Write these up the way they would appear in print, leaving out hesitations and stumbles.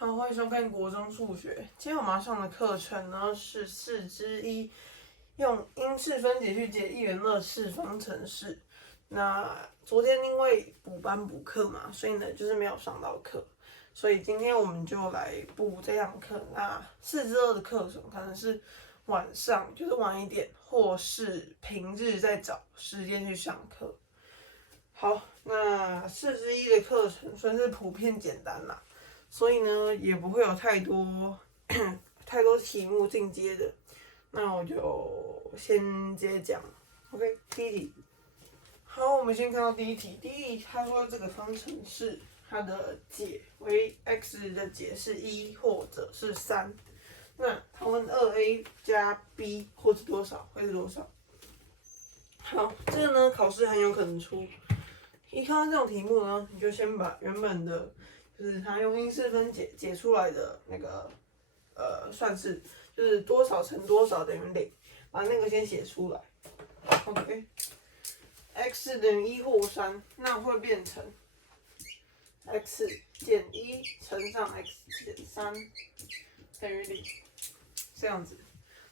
好，欢迎收看国中数学。今天我们要上的课程呢是4之一，用因式分解去解一元二次方程式。那昨天因为补班补课嘛，所以呢就是没有上到课，所以今天我们就来补这堂课。那4之2的课程可能是晚上，就是晚一点，或是平日再找时间去上课。好，那4之一的课程算是普遍简单啦。所以呢，也不会有太多题目进阶的，那我就先直接讲。OK， 第一题。好，我们先看到第一题。第一题，他说这个方程式它的解为 x 的解是1或者是3。那他问 2a 加 b 或是多少，会是多少？好，这个呢考试很有可能出。一看到这种题目呢，你就先把原本的。就是他用因式分解解出来的那个算式，就是多少乘多少等于0，把那个先写出来。OK，x 等于1或3，那会变成 x 减1乘上 x 减3等于0，这样子，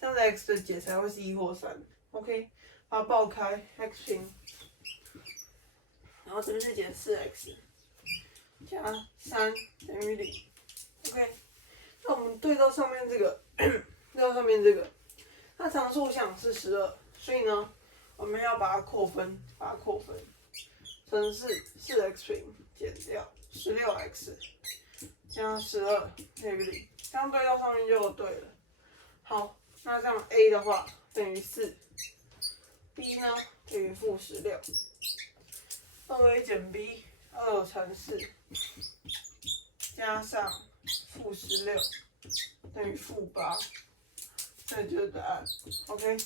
这样子 x 的解才会是1或3。OK， 把它爆开 x 平，然后这边是减4x。加3等于0 ，OK。那我们对照上面这个，它常数项是12，所以呢，我们要把它扣分，乘4x 平减掉16x 加12等于0，这样对到上面就对了。好，那这样 a 的话等于4，b 呢等于-16。2a 减 b， 2乘4。加上-16等于-8，这就是答案。OK，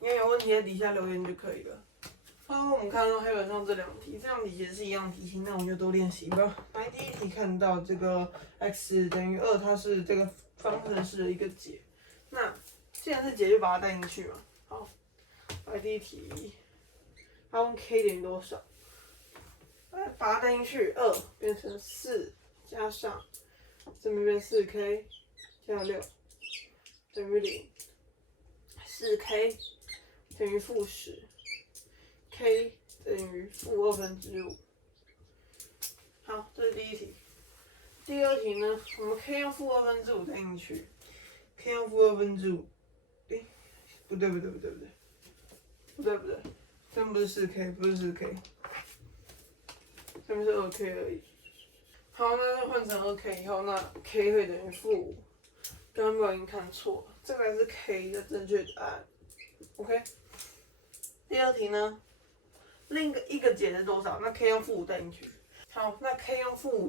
你有问题在底下留言就可以了。好，我们看到黑板上这2题，这2题其实是一样题型，那我们就多练习吧。来，第一题看到这个 x 等于2，它是这个方程式的一个解。那既然是解，就把它带进去嘛。好，来第一题，它问 k 等于多少？把它带进去，2变成4，加上这边变4k 加6等于0，4k 等于-10，k 等于-5/2。好，这是第一题。第二题呢，我们 k 用-2/5带进去 ，k 用-2/5，不对，这不是4k， 不是4k。这边是2k 而已。好，那换成2k 以后，那 k 会等于-5。刚刚不小心看错了，这个才是 k 的正确答案。OK。第二题呢，另一个解是多少？那 k 用-5带进去。好，那 k 用-5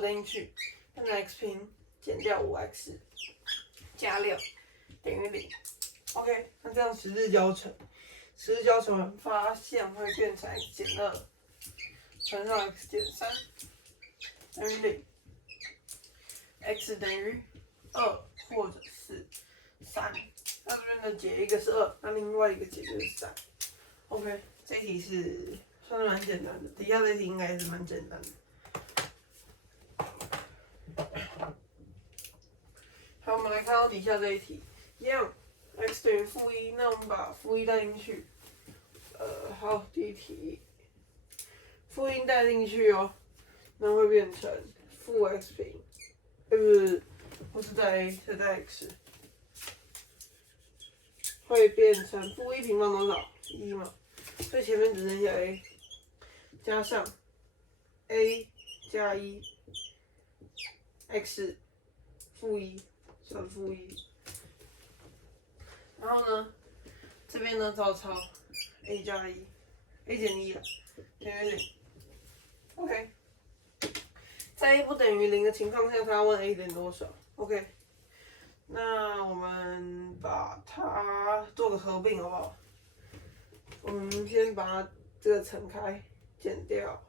带进去，变成 x 平减掉5x 加6等于0。OK， 那这样十字交乘，发现会变成 x 减2。乘上 x 减3等于0，x 等于2或者是3。那这边的解一个是2，那另外一个解就是3。OK， 这一题是算是蛮简单的，底下这题应该也是蛮简单的。好，我们来看到底下这一题，一样 x 等于-1，那我们把-1带进去。好，第一题。负1带进去哦，那会变成-x 平，不是，或是在 a， 再在 x， 会变成-1平方多少？1嘛，所以前面只剩下 a， 加上 a 加1 x -1乘-1，然后呢，这边呢照抄 a 加1 ，a 减1了，等于0。OK， 在 a 不等于0的情况下，他要问 a 等于多少 ？OK， 那我们把它做个合并好不好？我们先把它这个乘开，减掉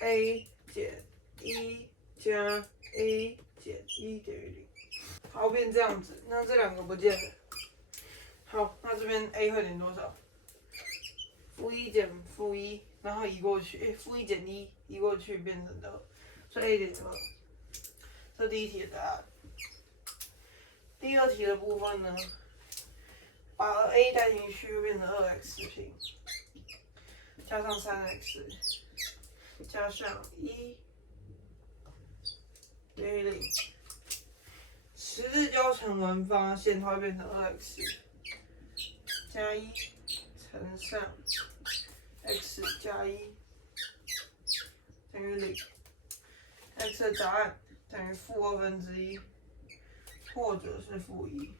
a 减1加 a 减1等于0，好，变这样子。那这2个不见了。好，那这边 a 会等于多少？负一减负一，然后移过去，负一减一移过去变成2，所以 a 等于2。这是第一题的答案。第二题的部分呢，把 a 带进去会变成2x 平，加上3x， 加上1等于0。十字交乘完发现它会变成2x 加1乘上 x 加1等于0。x 的答案等于-1/2，或者是-1。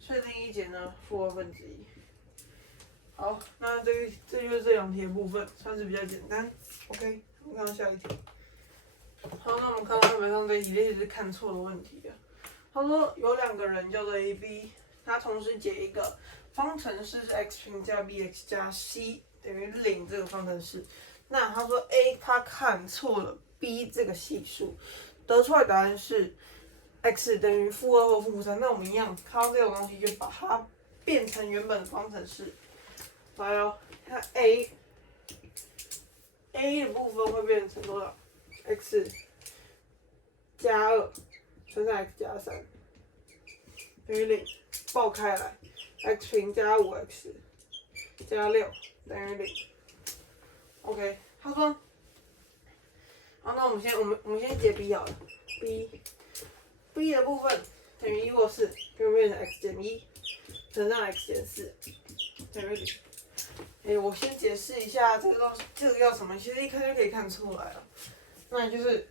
所以另一解呢，-1/2。好，那这就是这2题的部分，算是比较简单。OK， 我们看到下一题。好，那我们看到课本上这一题，这是看错的问题啊。他说有2个人叫做 A、B， 他同时解一个方程式是 x 平加 bx 加 c 等于0这个方程式。那他说 A 他看错了 B 这个系数，得出来答案是 x 等于-2或-3。那我们一样看到这种东西就把它变成原本的方程式。来哦，看 A 的部分会变成多少 ？x 加2乘上 x 加3等于0，爆开来 x 平加5x 加6等于0。OK， 他说，好，那我们先解 B 好了。B 的部分等于1或4，就会变成 x 减1乘上 x 减4等于0。我先解释一下这个叫什么，其实一看就可以看出来了。那就是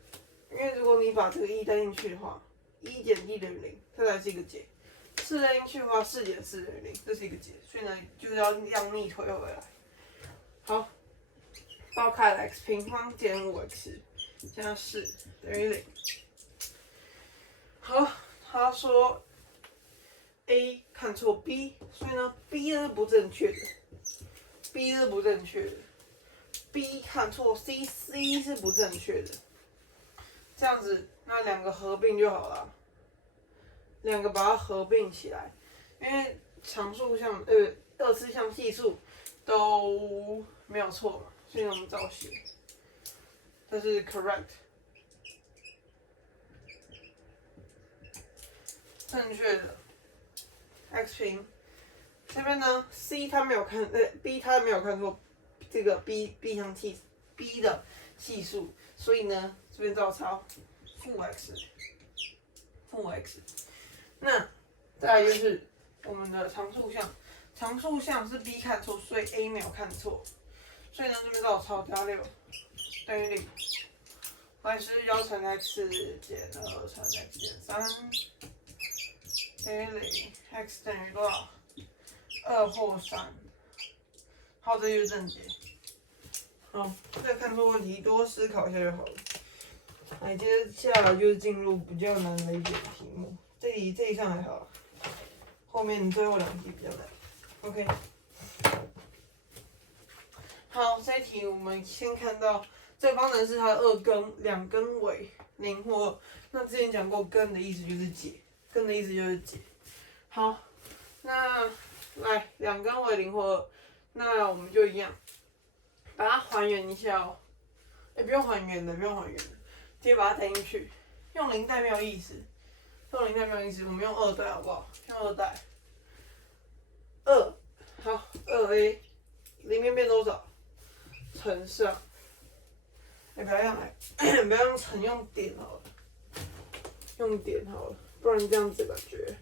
因为如果你把这个1带进去的话，1减1等于0，这才是一个解。4带进去的话，4减4等于0，这是一个解。所以呢，就是要让逆推回来。好，爆开了 x 平方减5x 加4等于0。好，他说 A 看错 B， 所以呢 B 是不正确的。B 是不正确的 ，B 看错 C，C 是不正确的。这样子，那2个合并就好了。2个把它合并起来，因为常数项二次项系数都没有错嘛，所以我们照写，这是 correct， 正确的 x 平。这边呢 ，C 他没有看，B 他没有看错这个 B 项B 的系数，所以呢，这边照抄-x。那再来就是我们的常数项，常数项是 B 看错，所以 A 没有看错，所以呢这边照抄加6等于0。来是要乘 x 减2乘 x 减3等于0 ，x 等于多少？2或3。好，这就是正解。好，再看错问题，多思考一下就好了。来，接下来就是进入比较难的一点题目。这一项还好，后面最后2题比较难。OK。好，这一题我们先看到这个方程式它的2根为0或2。那之前讲过，根的意思就是解，根的意思就是解。好，那来2根为0或2，那我们就一样，把它还原一下哦。不用还原的，直接把它带进去。用0代没有意思，我们用2代好不好？用2代。好，2a 里面变多少？乘上。不要用乘，用点好了。用点好了，不然这样子感觉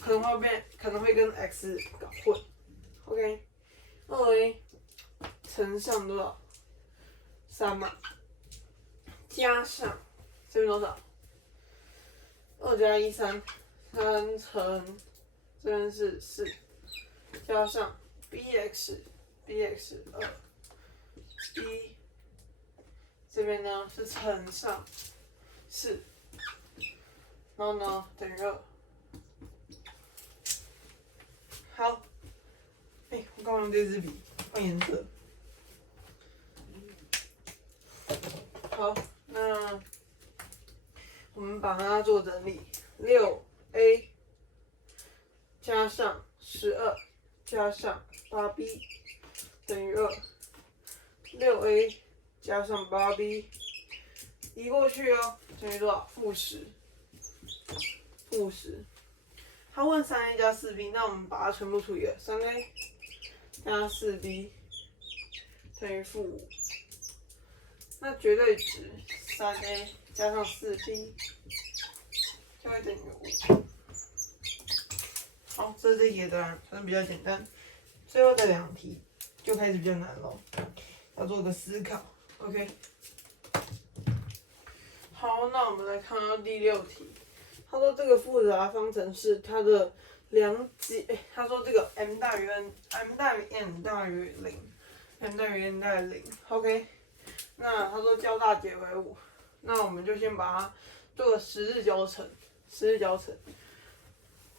可能会跟 x 搞混。OK， 2a 乘上多少？3嘛，加上这边多少？2加1 3， 3乘这边是4，加上 bx 2， b 这边呢是乘上4，然后呢等于2。好，我刚用这支笔换颜色。好，那我们把它做整理，6a 加上12加上8b 等于2， 6a 加上8b， 移过去哦，等于多少？-10，负10。他问3a 加4b，那我们把它全部除以2 ，3a 加 4b 等于-5。那绝对值 3a 加上 4b 就会等于5。好，这是这题的答案，可能比较简单。最后的2题就开始比较难了，要做个思考。OK。好，那我们来看到第6题。他说这个复杂方程式它的2解，他说这个 m 大于 n，m 大于 n 大于0，m 大于 n 大于0。OK。那他说交大解为5，那我们就先把它做个十字交乘。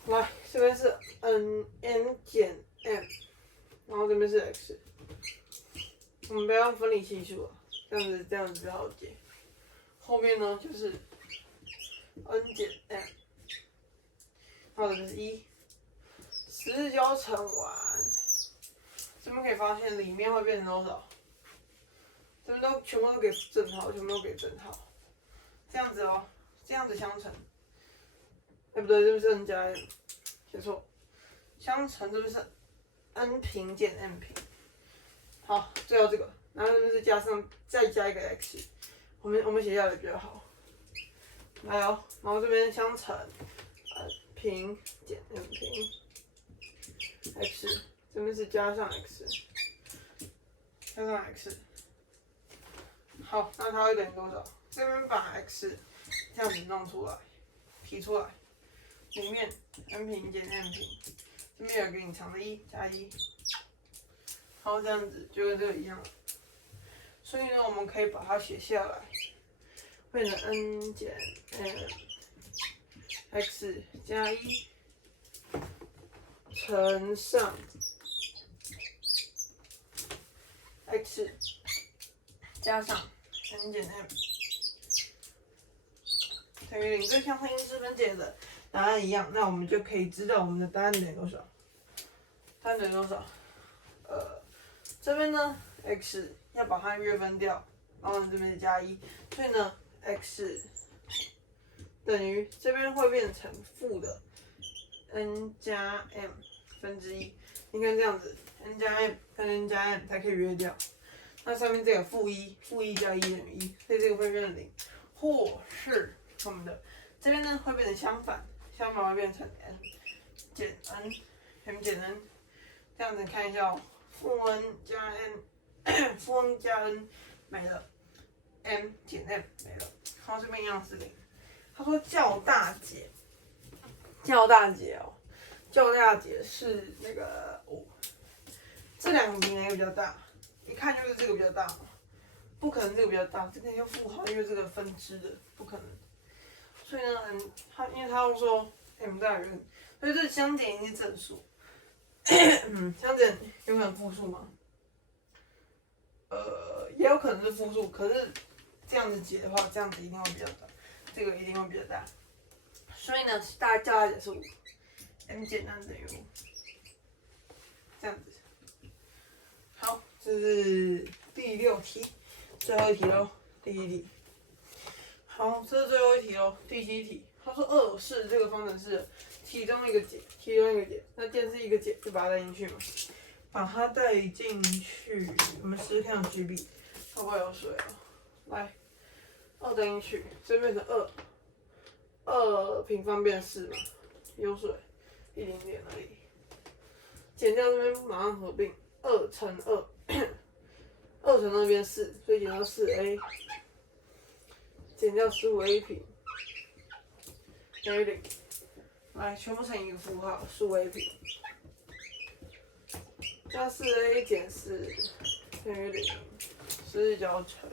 来，这边是 n 减 m， 然后这边是 x， 我们不要用分离系数啊，这样子比较好解。后面呢就是 n 减 m， 然后这是1，十字交乘完，这边可以发现里面会变成多少？这边都全部都给正号，这样子哦，这样子相乘。不对，这边是 n 加 m， 写错，相乘这边是 n 平减 m 平。好，最后这个，然后这边是再加一个 x， 我们写下来比较好。来哦，然后这边相乘平减 m 平 x， 这边是加上 x， 好，那它会等于多少？这边把 x 这样子弄出来，提出来，里面 m 平减 m 平，这边有个隐藏的1加1，好，这样子就跟这个一样。所以呢，我们可以把它写下来，变成 n 减 m x 加1乘上 x 加上 n 减 m 等于0，这像是因式分解的答案一样，那我们就可以知道我们的答案等于多少。答案等于多少？这边呢 x 要把它约分掉，然后这边是加1，所以呢 x 等于这边会变成负的 n 加 m 分之1。你看这样子 ，n 加 m 跟 n 加 m 才可以约掉。那上面这个-1加1等于1，所以这个会变成0，或是我们的这边呢会变成相反会变成 n 减 n，m 减 n， 这样子看一下哦，负 n 加 n， 负 n 加 n 没了 ，m 减 m 没了，然后这边一样是0。他说较大解哦，较大解是那个这2个比哪个比较大？一看就是这个比较大嘛，不可能这个比较大，这个用负号，因为这个分支的，不可能。所以呢，因为他又说 m 大于 n， 所以这相减一定是正数。相减有可能负数吗？也有可能是负数，可是这样子解的话，这样子一定会比较大，这个一定会比较大。所以呢，较大解是5，m 减 n 等于5，这样子。好，这是第6题，最后一题喽，第7题。好，这是最后一题喽，第7题。他说2是这个方程式其中一个解，那既然是一个解，就把它带进去嘛。把它带进去，我们试试看有几笔，会不会有水啊？来，2带进去，这边变成2平方变4嘛，有水，一点点而已。减掉这边马上合并，2乘2， 2乘2变4，所以减掉4a， 减掉15a 平等于0。来，全部乘一个负号，15a 平加4a 减4等于0，十字交乘，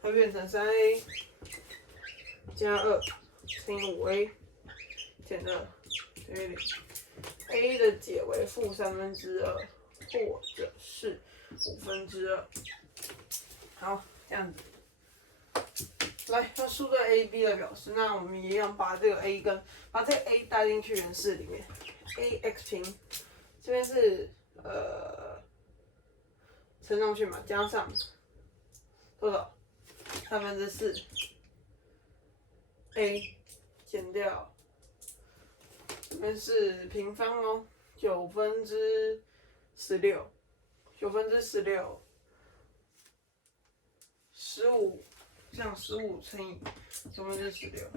它变成3a 加2乘以5a 减2等于0。a 的解为-2/3，或者是2/5。好，这样子。来，用数对 a b 来表示，那我们一样把这个 a 把这个 a 带进去原式里面 ，ax 平，这边是乘上去嘛，加上多少？4/3 a 减掉，这边是平方哦，9/16，9/16，15，这样15乘以9/16，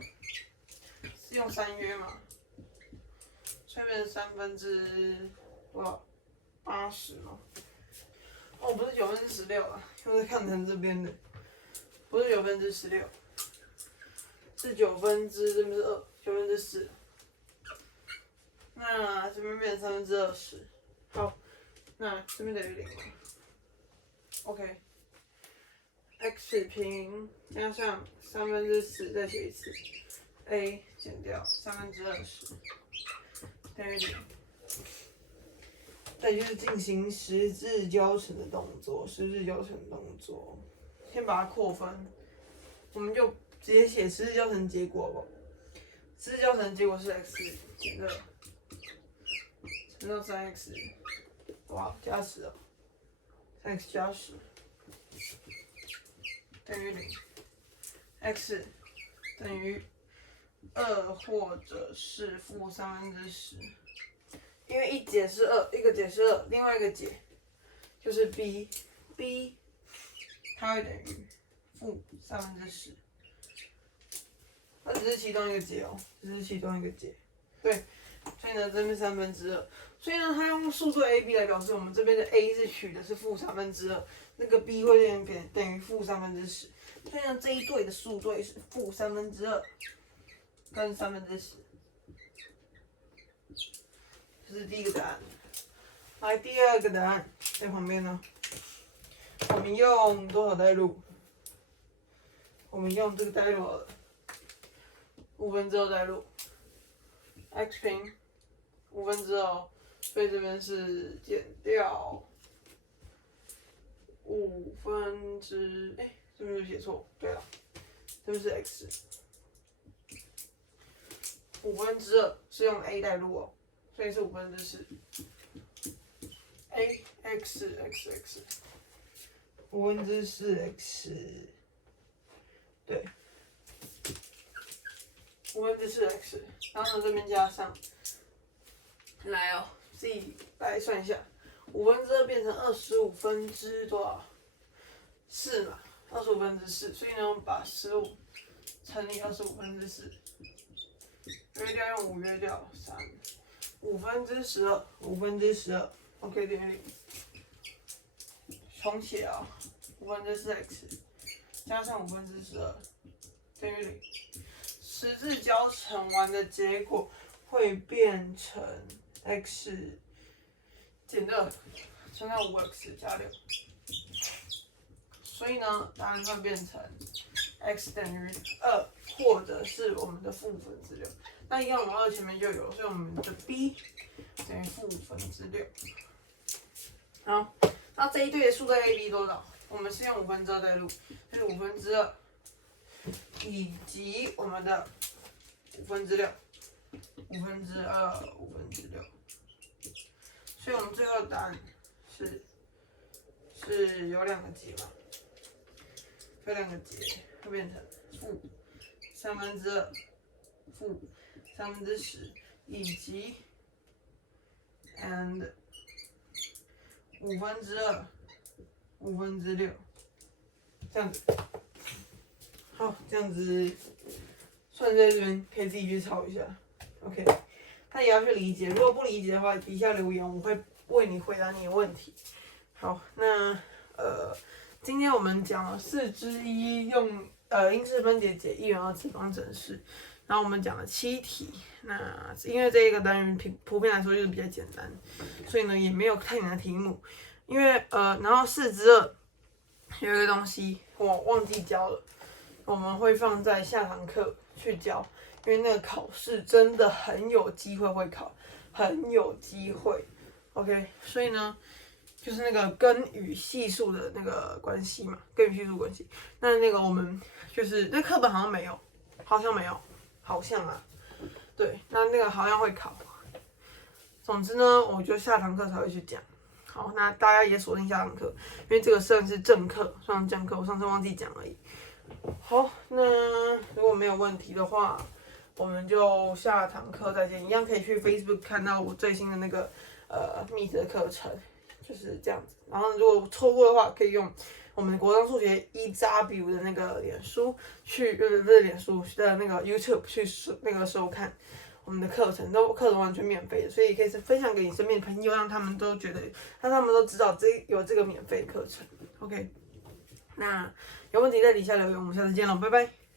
是用3约嘛？下面3/80吗？哦，不是16啊，因为看成这边的，不是16，是这边是2，4。那这边变成20，好，那这边等于0了。OK，x 平加上4/3，再写一次 ，a 减掉20/30等于0。再就是进行十字交乘的动作，先把它扩分，我们就直接写十字交乘结果吧。十字交乘结果是 x 减2乘到3x， 哇，加10了，3x 加10等于0，x 等于2或者是-10。因为一解是2，一个解是2，另外一个解就是 b， 它会等于-10，它只是其中一个解哦，对，所以呢这边2/3，所以呢它用数对 AB 来表示我们这边的 A 是取的是-2/3，那个 B 会等于-10，所以呢这一对的数对是-2/3跟10/10。这是第一个答案。来，第二个答案在旁边呢。我们用多少代入？我们用这个代入好了，2/2代入 ，x 平2/2，所以这边是减掉这边就写错，对了，这边是 x，2/2是用 a 代入哦。所以是4/5 ，a x x5/4x， 对，5/4x， 然后呢这边加上，来哦，自己来算一下，2/5变成25/4多少？4嘛，25/4，所以呢我们把15乘以25/4，约掉用5约掉3。5/12 ，OK 等于0。重写啊，5/4x 加上5/12等于0。十字交乘完的结果会变成 x 减2乘到5x 加6，所以呢答案会变成 x 等于2，或者是我们的6/。那因为我们2前面就有，所以我们的 b 等于6/4。好，那这一对的数对 AB 多少？我们是用2/2代入，所以2/2以及我们的6/5/2，所以我们最后的答案是有2个解嘛，有2个解会变成-3/2 3/10以及 and 5/6，这样子。好，这样子算在这边可以自己去抄一下 ，OK。那也要去理解，如果不理解的话，底下留言我会为你回答你的问题。好，那今天我们讲了4/1用因式分解解1元2次方程式。然后我们讲了7题，那因为这一个单元普遍来说就是比较简单，所以呢也没有太难的题目。因为然后4/2有一个东西我忘记教了，我们会放在下堂课去教，因为那个考试真的很有机会会考，很有机会。OK， 所以呢就是那个根与系数的那个关系嘛，根与系数关系。那个我们就是那课本好像没有，好像啊，对，那个好像会考。总之呢，我就下堂课才会去讲。好，那大家也锁定下堂课，因为这个算是正课，算正课，我上次忘记讲而已。好，那如果没有问题的话，我们就下堂课再见。一样可以去 Facebook 看到我最新的那个Meet 的课程，就是这样子。然后如果错过的话，可以用我们国中数学1W的那个脸书去，不是脸书的那个 YouTube 去收看我们的课程，课程完全免费的，所以可以分享给你身边的朋友，让他们都知道有这个免费课程。OK， 那有问题在底下留言，我们下次见了，拜拜。